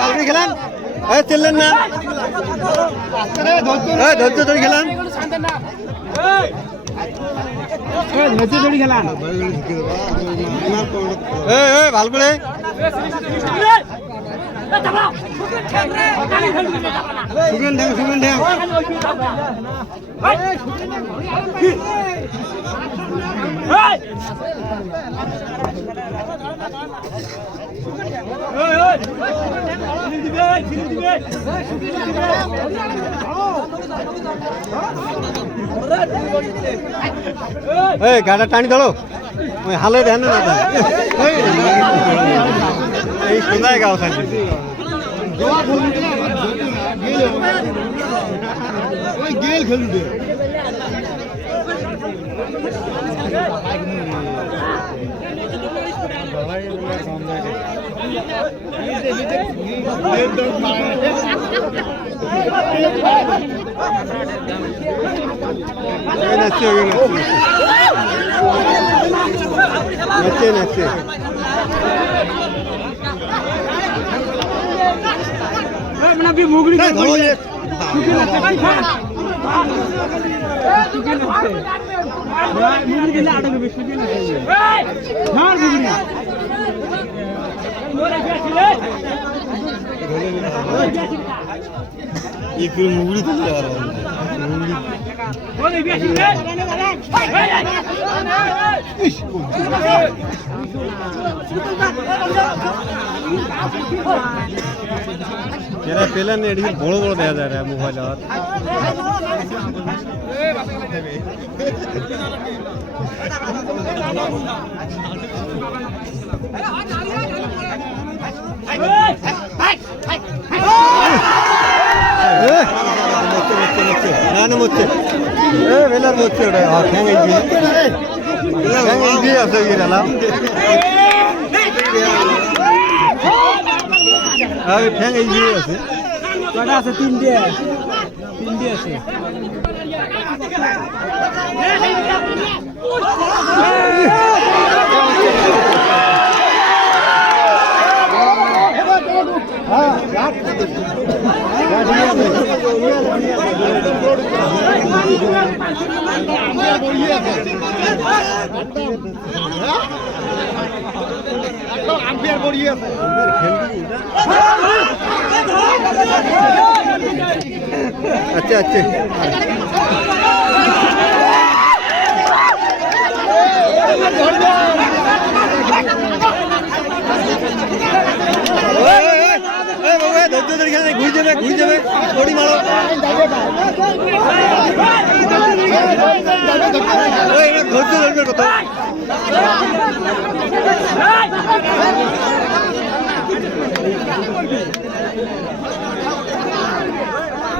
ভালো করে খেলাম, চললেন না, ধৈর্য ধরে খেলাম, ধৈর্য ধরে খেলাম, ভালো করে সুগেন ঢেউ, সুগেন ঢেউ, গাড়া টানি ধরো, ওই হালে দেন না, এই সোজায় গাও থাকবে গেল খেলুদে নাচে নাচে মুগড়ি মুগড়ি এরা পেলেন এটি বড় বড় দেখা যায় মোবাইল মরছে বেলার মরছে ওটা ঠ্যাঙে দিয়ে আছে গেলাম ঠ্যাঙে দিয়ে আছে কটা আছে তিনটে আছে আচ্ছা আচ্ছা ঘুরে যাবে বড়ি মারো ধৈর্য ধরবে কত